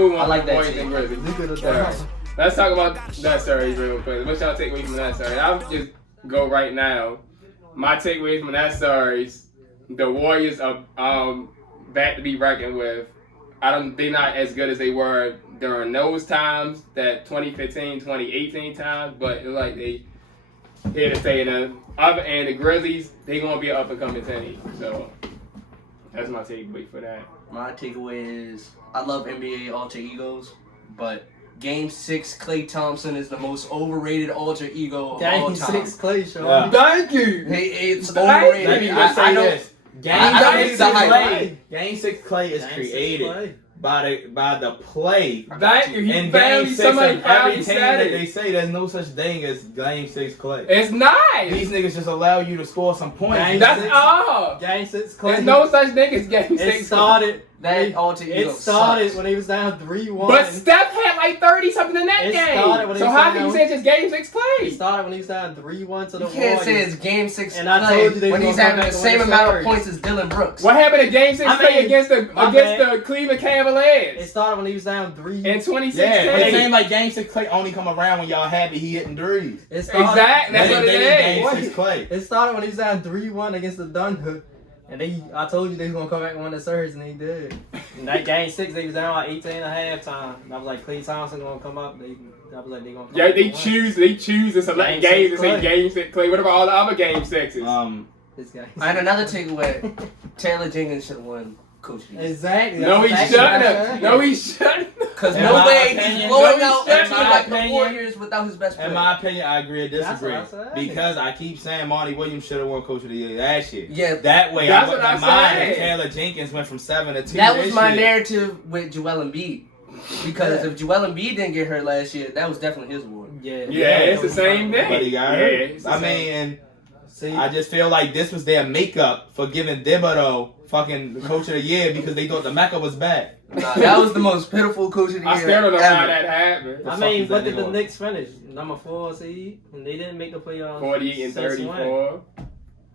I like that team. Let's talk about that series real quick. What y'all take away from that series? I'll just go right now. My takeaways from that series, the Warriors are back to be reckoned with. They're not as good as they were during those times, that 2015, 2018 times, but like they here to stay. In the other end, the Grizzlies, they're gonna be an up and coming team. So that's my takeaway for that. My takeaway is I love NBA alter egos, but Game 6 Klay Thompson is the most overrated alter ego of all time. Game 6 Klay, Sean. Yeah. Thank you. It's overrated. Let me just say this. Game 6 Klay is created by the play. Thank you. In Game 6 of every team that they say, there's no such thing as Game 6 Klay. It's nice. These niggas just allow you to score some points. That's all. Game 6 Klay. There's no such thing as Game 6. It started. That alter ego It started sucks. when he was down 3-1. But Steph had like 30 something in that game. So how can you say it's just Game 6 It Klay? started when he was down 3-1 to the You can't Warriors. say it's Game 6 And I told you they when was he's gonna having come the back same and win the amount of series. points as Dylan Brooks. What happened in Game 6 Klay against bad. the Cleveland It Cavaliers? started when he was down 3. In 2016. Yeah, but it seemed like Game 6 Klay only come around when y'all happy he hitting threes. It started, Exactly. That's what it Game is. 6 Klay. It started when he was down 3-1 against the Thunder. And I told you they was going to come back and win the series, and they did. In that Game 6, they was down like 18 at halftime. And I was like, Klay Thompson going to come up. I was like, they going to come Yeah, up they and win. choose to select Game games and 6 say Klay. Game 6 Klay. What about all the other Game 6s? This guy. And another takeaway, Taylor Jenkins should have won Coach of the Year. Exactly. No, he That's shouldn't exactly have. what No, I he said. shouldn't. Because In no my way opinion- he's blowing No, out he a shouldn't. team like the opinion- Warriors without his best player. In my opinion, I agree or That's disagree. what I said. Because I keep saying Monty Williams should have won Coach of the Year last year. Yeah, That way, That's I what I wouldn't mind said. if Taylor Jenkins went from 7 to 2 that was this my year. narrative with Joel Embiid. Because if Joel Embiid didn't get hurt last year, that was definitely his award. Yeah. Yeah, it's the same thing. But he got Yeah, hurt. it's the I same. mean, and See, I just feel like this was their makeup for giving Thibodeau fucking the Coach of the Year because they thought the Mecca was back. Nah, that was the most pitiful Coach of the Year. I still don't know ever. how that happened. The I fuck mean, is what that did the nigga? Knicks finish? Number 4 seed, and they didn't make the playoffs. 48 and since when? 34.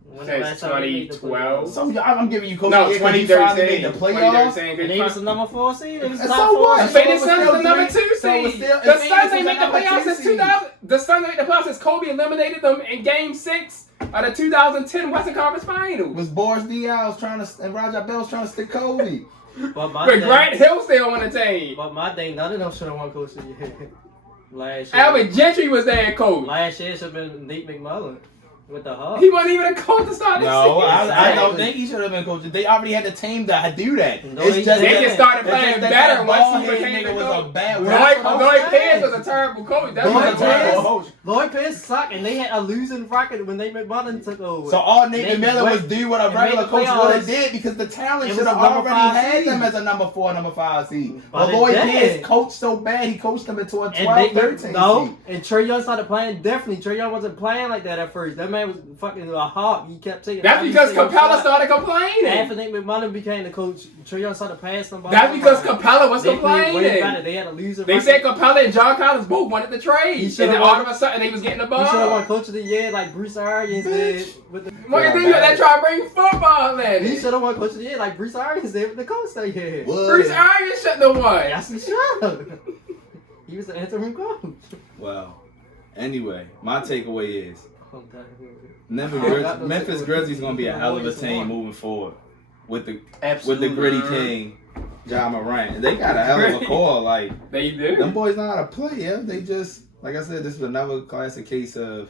When the Since last time they made the 2012. playoffs? So I'm giving you Coach No, of the Year because you finally 2013. made the playoffs. 2013. And they was the number 4 seed. They was the So top 4 what? I seed. say the So Suns it's was the number 2 still seed. so it's still- The it's Suns ain't the make the number playoffs 2 since seed. 2000. The Suns made the playoffs since Kobe eliminated them in Game 6 of the 2010 Western Conference Finals. Was Boris Diaw's trying to and Roger Bell's trying to stick Kobe. But my But thing, Grant Hill still on the team. but my thing, none of them should have won Coach of the Year. Last year. Alvin Gentry was there at coach. Last year should have been Nate McMillan with the Hawks. He wasn't even a coach to start the No, season. I don't think he should have been coach. They already had the team that do that. No, It's he just didn't. They that- just started it's playing just that better that once he bald-headed became the nigga was coach. a bad Lloyd Pierce was a terrible coach. That's Lloyd what Pierce- I'm saying. coach. Lloyd Pierce sucked, and they had a losing record when Nate McMillan took over. So all Nate They Miller went- was do what a and regular made the coach would have playoffs. did because the talent It should was have a number already 5 had seed. them as a number 4, number 5 seed. But But it Lloyd didn't. Pierce coached so bad he coached them into a 12, and they 13 no, seed. and Trae Young started playing differently. Trae Young wasn't playing like that at first. That man was fucking a hawk. He kept taking. That's every because single Capella shot. started complaining. After Nate McMillan became the coach, Trae Young started passing the ball. That's because Capella was They played way better. complaining. They had a losing They record. said Capella and John Collins both wanted the He trade. And should've then won- all of a sudden they was getting the He should have won ball. Coach of the Year like Bruce Arians did. With the, What do you think they try to bring football in he it? should have won Coach of the Year like Bruce Arians did with the coach that year. Bruce Arians shouldn't have won. Yes, he should. He was the interim coach. Well, anyway, my takeaway is Memphis Memphis Grizzlies going to be a hell of a team moving forward with the Absolutely. gritty king, Ja Morant. They got a hell of a core. Like They do. them boys know how to play. Yeah, they just like I said. This is another classic case of.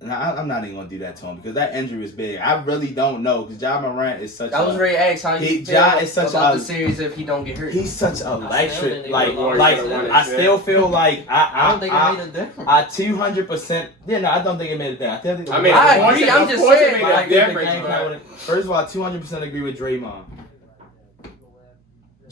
And I'm not even gonna do that to him because that injury is big. I really don't know because Ja Morant is such. I was ready to ask how you feel Ja is such about a- the series if he don't get hurt. He's such still electric. think Like, they would've like won it, I yeah. still feel like I don't think it made a difference. I 200%. Yeah, no, I don't think it made a difference. I think I mean, I of course agree, it- I'm of just course it saying, made But I a think the difference, game but- plan would've- First of all, I 200% agree with Draymond.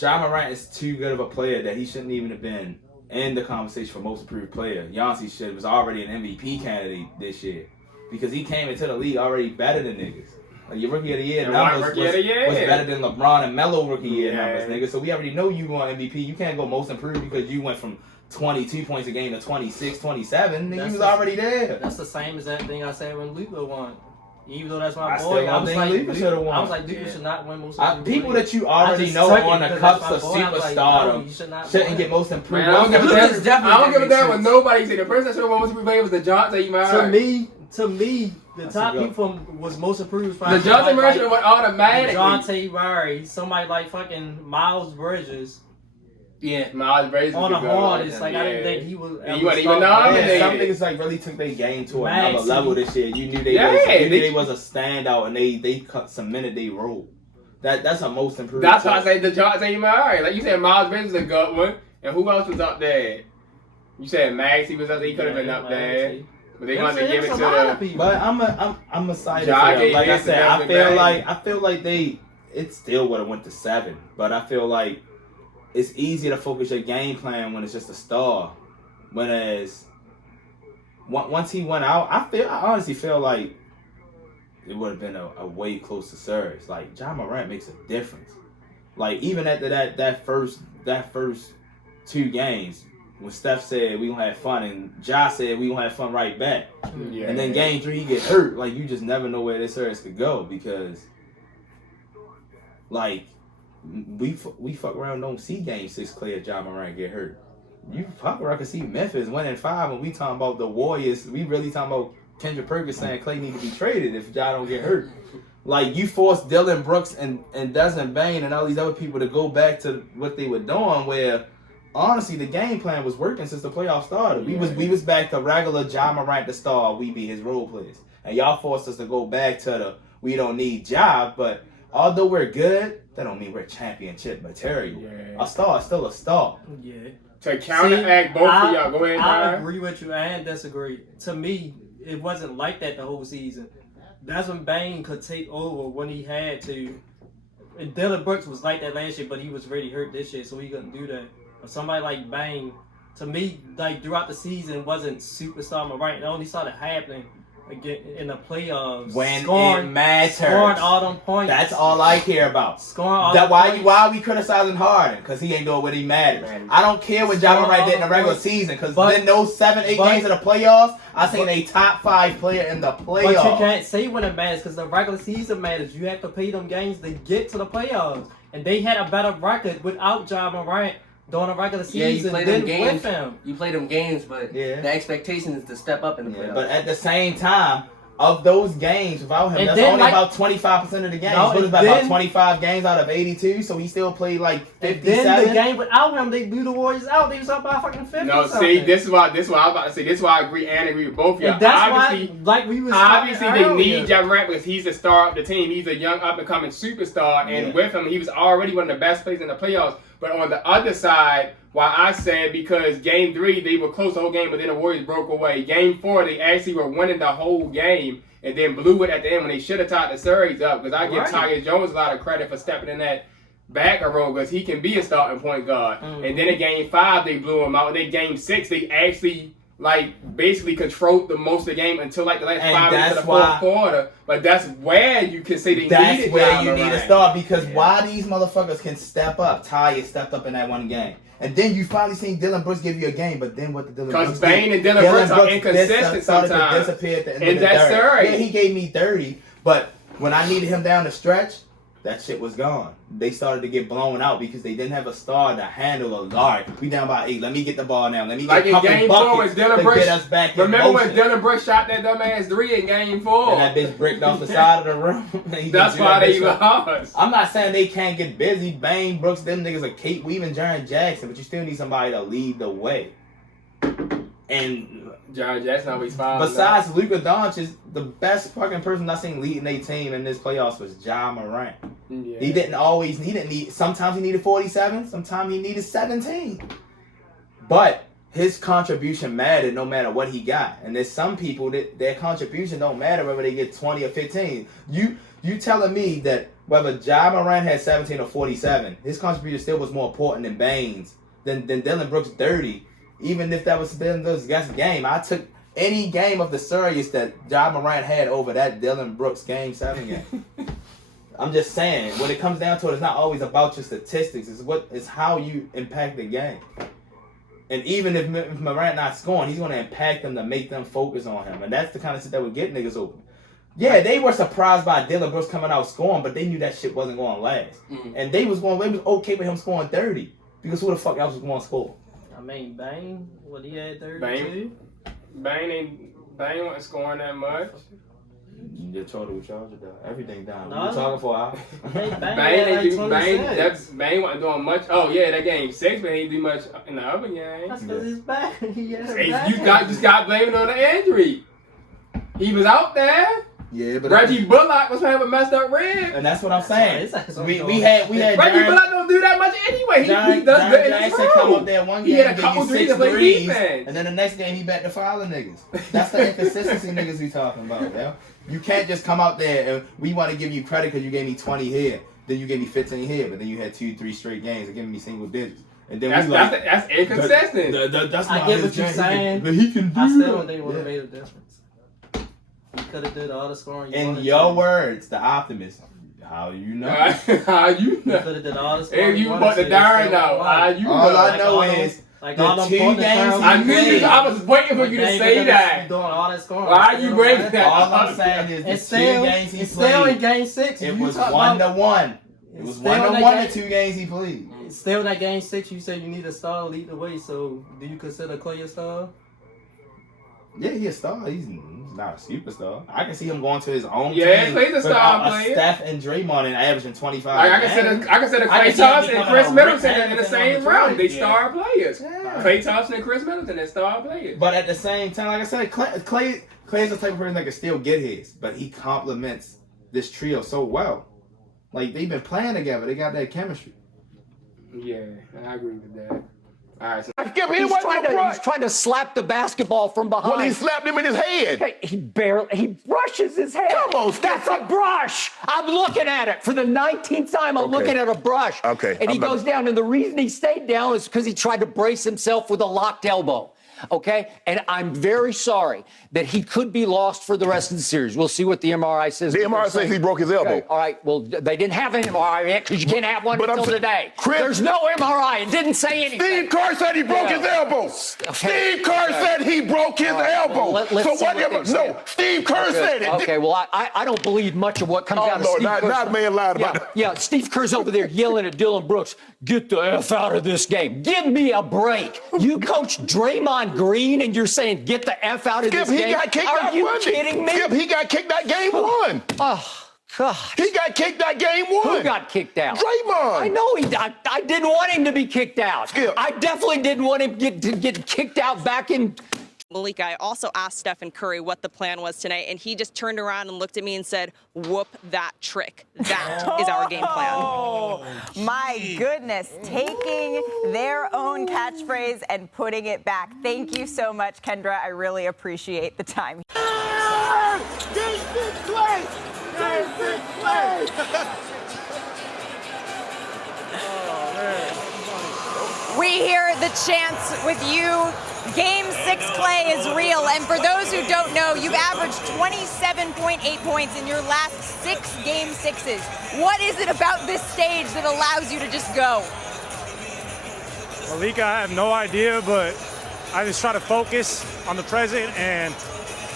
Ja Morant is too good of a player that he shouldn't even have been in the conversation for most improved player. Giannis shit was already an MVP candidate this year because he came into the league already better than niggas. Like your rookie of the year And numbers why rookie of the year? was better than LeBron and Melo rookie year Yeah. numbers, nigga. So we already know you won MVP. You can't go most improved because you went from 22 points a game to 26, 27. Nigga, That's you was the- already there. That's the same exact thing I said when Luka won. Even though that's my I boy, still don't think Luka should've won. I was like, Luka Yeah. should not win most improved People player. that you I already just know took it on the because cusp that's of my boy. I was like, no, superstardom you should not shouldn't win. get most improved. Man, I don't give a Luka's damn. definitely I don't give a that damn makes what sense. nobody said. The person that should have won most improved player was the Johnson Murray. To me, the That's top a go. people from was most improved. The probably Johnson Murray like should have won automatically. Dejounte Murray, somebody like fucking Miles Bridges Yeah. Miles Bridges on the was a good one. hardest. Like I didn't think he was. And you wasn't even nominated. Yeah, some niggas like really took their game to another Maxey. level this year. You knew they Yeah, was, they- they was a standout and they cemented their role. That's a most improved. That's why I player. say the Johnson Murray. Like you said, Miles Bridges was a good one. And who else was up there? You said Maxey was up there. He could have been up there. But they wanted to give it to the. But I'm excited. Ja For them. gave Like I it to said, Devin I feel like it still would have went to 7. But I feel like it's easier to focus your game plan when it's just a star. Whereas once he went out, I honestly feel like it would have been a way closer series. Like Ja Morant makes a difference. Like even after that first 2 games, when Steph said we gonna have fun and Ja said we gonna have fun right back, Yeah. and then game 3 he get hurt. Like you just never know where this series could go because, like, we fuck around and don't see game 6 Klay or Ja Morant get hurt. You fuck around can see Memphis winning 5 when we talking about the Warriors. We really talking about Kendrick Perkins saying Klay need to be traded if Ja don't get hurt. Like you forced Dylan Brooks and Desmond Bane and all these other people to go back to what they were doing where. Honestly, the game plan was working since the playoffs started. We was back to regular Ja Morant the star. We be his role players, and y'all forced us to go back to the we don't need Ja. But although we're good, that don't mean we're championship material. Yeah. A star is still a star. Yeah. To counteract both of y'all, go ahead, I Ryan. agree with you and disagree. To me, it wasn't like that the whole season. That's when Bane could take over when he had to. And Dylan Brooks was like that last year, but he was really hurt this year, so he couldn't do that. But somebody like Bane, to me, like throughout the season, wasn't superstar Morant. It only started happening again in the playoffs. When scoring, it matters, scoring all them points. That's all I care about. Scoring all That them why points. are we criticizing Harden? Because he ain't doing what he matters. I don't care what Ja Morant did in the regular season. Because then those 7-8 games of the playoffs, I seen a top 5 player in the playoffs. But you can't say when it matters because the regular season matters. You have to play them games to get to the playoffs. And they had a better record without Ja Morant during the regular Yeah, you season play than them games. with him. You play them games, but Yeah. the expectation is to step up in the playoffs. But at the same time, of those games without him, And that's then, only like- about 25% of the games. No, What is and about then- 25 games out of 82? So he still played like And 57. then the game without him, they blew the Warriors out. They was up by fucking 50. No, something. see, this is why I was about to say. This is why I agree with both of y'all. And that's Obviously, why, like we was Obviously, talking they earlier. need Ja Morant because he's the star of the team. He's a young, up-and-coming superstar, and Yeah. with him, he was already one of the best players in the playoffs. But on the other side, why I said because Game 3, they were close the whole game, but then the Warriors broke away. Game 4, they actually were winning the whole game and then blew it at the end when they should have tied the series up. Because I give Right. Tyus Jones a lot of credit for stepping in that backer role because he can be a starting point guard. Mhm. And then in Game 5, they blew him out. And then Game 6, they actually basically controlled the most of the game until like the last And 5 minutes of the that's fourth why- quarter. But that's where you can say they That's needed where Ja you need to Morant. start because Yeah. why these motherfuckers can step up. Ty stepped up in that one game. And then you finally seen Dylan Brooks give you a game, but then what did Dylan Brooks Because do? Bane and Dylan Brooks are dis- inconsistent started sometimes. to disappear at the end In of the that third. series. Yeah, he gave me 30, but when I needed him down the stretch, that shit was gone. They started to get blown out because they didn't have a star to handle a guard. We down by 8. Let me get the ball now. Let me Like get a in couple Game 4 buckets when Dylan to Brooks. get us back in Remember when motion. Dylan Brooks shot that dumbass 3 in Game 4? And that bitch bricked off the side of the room. He That's just why drew they that bitch up. lost. I'm not saying they can't get busy. Bane, Brooks, them niggas are Kate Weaving, Jaren Jackson, but you still need somebody to lead the way. And John Jackson always fouled. besides Luka Doncic, the best fucking person I seen leading their team in this playoffs was Ja Morant. Yeah. He didn't need, sometimes he needed 47, sometimes he needed 17. But his contribution mattered no matter what he got. And there's some people that their contribution don't matter whether they get 20 or 15. You telling me that whether Ja Morant had 17 or 47, his contribution still was more important than Bane's, than Dylan Brooks' 30. Even if that was Dylan Brooks' game, I took any game of the series that Ja Morant had over that Dylan Brooks Game 7 game. I'm just saying, when it comes down to it, it's not always about your statistics. It's how you impact the game. And even if Morant not scoring, he's going to impact them to make them focus on him. And that's the kind of shit that would get niggas open. Yeah, they were surprised by Dylan Brooks coming out scoring, but they knew that shit wasn't going to last. And they was okay with him scoring 30 because who the fuck else was going to score? I mean, Bane, what he had 32? Bane wasn't scoring that much. Your total charge it down. Everything down. No. We're talking for an hour. Bane wasn't doing much. Oh yeah, that game 6, but he didn't do much in the other game. That's because he's back. You just got blaming on the injury. He was out there. Yeah, but Reggie Bullock was playing with messed up ribs. And that's what I'm saying. We had Reggie Bullock don't do that much anyway. He does good in his role. Come up there one game, he had a couple threes to play defense, and then the next game he back to fouling niggas. That's the inconsistency niggas we talking about, yo. You can't just come out there and we want to give you credit because you gave me 20 here, then you gave me 15 here, but then you had 2-3 straight games and giving me single digits. And then that's inconsistent. That's I get what you're saying. But he can do I still don't think it would have made a difference. You could have did all the scoring. In your words, the optimist. How you know? How you know? You could have did all the scoring. If you put the darn out, how you know? All I know is the 2 games I knew you. I was waiting for you to say that. Doing all that scoring. Why are you breaking that? All I'm saying is the 2 games he played. It's still in game 6. It was 1-1. It was 1-1 the 2 games he played. Still that game 6. You said you need a star to lead the way. So do you consider Klay a star? Yeah, he's a star. He's not a superstar. I can see him going to his own team. Yeah, Klay's a star player. Steph and Draymond and averaging 25. I consider Klay Thompson and Chris Middleton in the same realm. They star players. Yeah. Klay Thompson and Chris Middleton, they're star players. But at the same time, like I said, Klay is the type of person that can still get his, but he complements this trio so well. Like, they've been playing together. They got that chemistry. Yeah, I agree with that. All right, so he's trying to slap the basketball from behind. Well, he slapped him in his head. Hey, he brushes his head. Come on, that's a brush. I'm looking at it for the 19th time. I'm looking at a brush. Okay. And he goes down, and the reason he stayed down is because he tried to brace himself with a locked elbow. Okay? And I'm very sorry that he could be lost for the rest of the series. We'll see what the MRI says. The MRI says he broke his elbow. Okay. All right. Well, they didn't have an MRI yet because you can't have one But until today. Chris, there's no MRI. It didn't say anything. Steve Kerr said he broke his elbow. Okay. Steve Kerr said he broke his elbow. Let's see what No, Steve Kerr said it. Okay, well, I don't believe much of what comes out of Steve Kerr. Not man lied about that. Yeah, Steve Kerr's over there yelling at Dylan Brooks, get the F out of this game. Give me a break. You coach Draymond Green and you're saying get the F out of this game? He got kicked out. Are you kidding me? Skip, he got kicked out game 1. Oh, God. He got kicked out game 1. Who got kicked out? Draymond. I know I didn't want him to be kicked out. Skip. I definitely didn't want him to get kicked out back in. Malika, I also asked Stephen Curry what the plan was tonight, and he just turned around and looked at me and said, whoop that trick. That is our game plan. Oh, my goodness. Taking their own catchphrase and putting it back. Thank you so much, Kendra. I really appreciate the time. We hear the chants with you. Game 6 Klay is real. And for those who don't know, you've averaged 27.8 points in your last 6 game 6s. What is it about this stage that allows you to just go? Malika, I have no idea, but I just try to focus on the present. And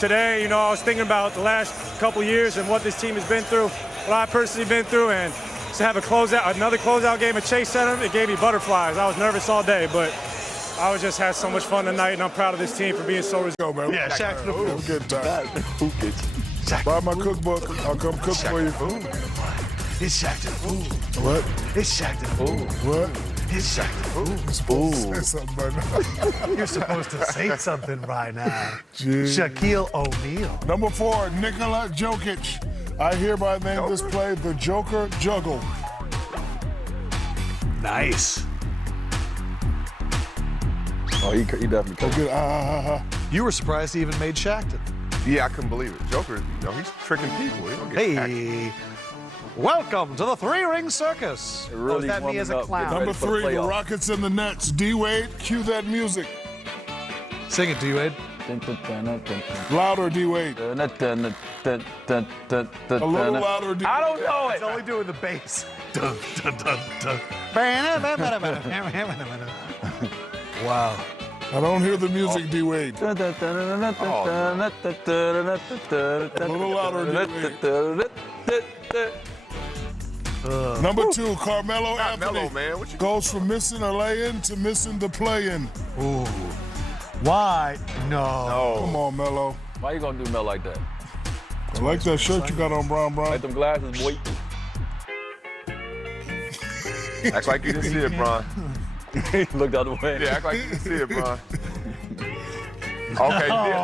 today, I was thinking about the last couple years and what this team has been through, what I've personally been through, and to have another closeout game at Chase Center, it gave me butterflies. I was nervous all day, but I just had so much fun tonight, and I'm proud of this team for being so resilient. Man. Yeah, Shaq's the food. Good time. Buy my cookbook. I'll come cook for you. It's Shaq the food. What? It's Shaq the food. What? It's Shaq the food. Say something right now. You're supposed to say something right now. Gee. Shaquille O'Neal. Number 4, Nikola Jokic. I hereby name this play the Joker Juggle. Nice. Oh, he definitely could. Good. You were surprised he even made Shaq. Yeah, I couldn't believe it. Joker, he's tricking people. He don't get Hey, welcome to the 3-ring circus. Really that me as a clown? Number 3, the Rockets and the Nets. D-Wade, cue that music. Sing it, D-Wade. Louder, D-Wade. A little louder, D-Wade. I don't know it. It's only doing the bass. Dun, dun, dun, dun. Wow. I don't hear the music, D-Wade. A little louder, D-Wade. Number 2, Carmelo Anthony Melo, man. What you goes from missing a lay-in to missing the play-in. Ooh. Why? No. Come on, Melo. Why you gonna do Mel like that? I like that shirt you got on, Brown. Like them glasses, boy. act like you didn't see it, Bron. He looked out the way. Yeah, act like you didn't see it, Bron. Okay, you did.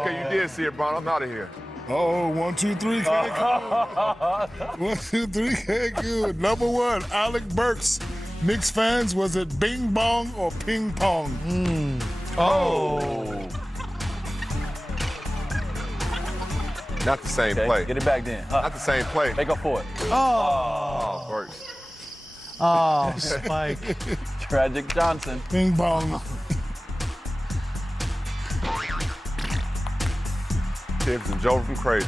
Okay, you did see it, Bron. I'm out of here. Oh, 1, 2, 3, Cancun. 1, 2, 3, Cancun. Number 1, Alec Burks. Knicks fans, was it bing bong or ping pong? Oh. Not the same play. Get it back then. Huh. Not the same play. Make up for it. Oh, Burks. Oh, Spike. Tragic Johnson. Ping pong. Tibbs and Joe from Crazy.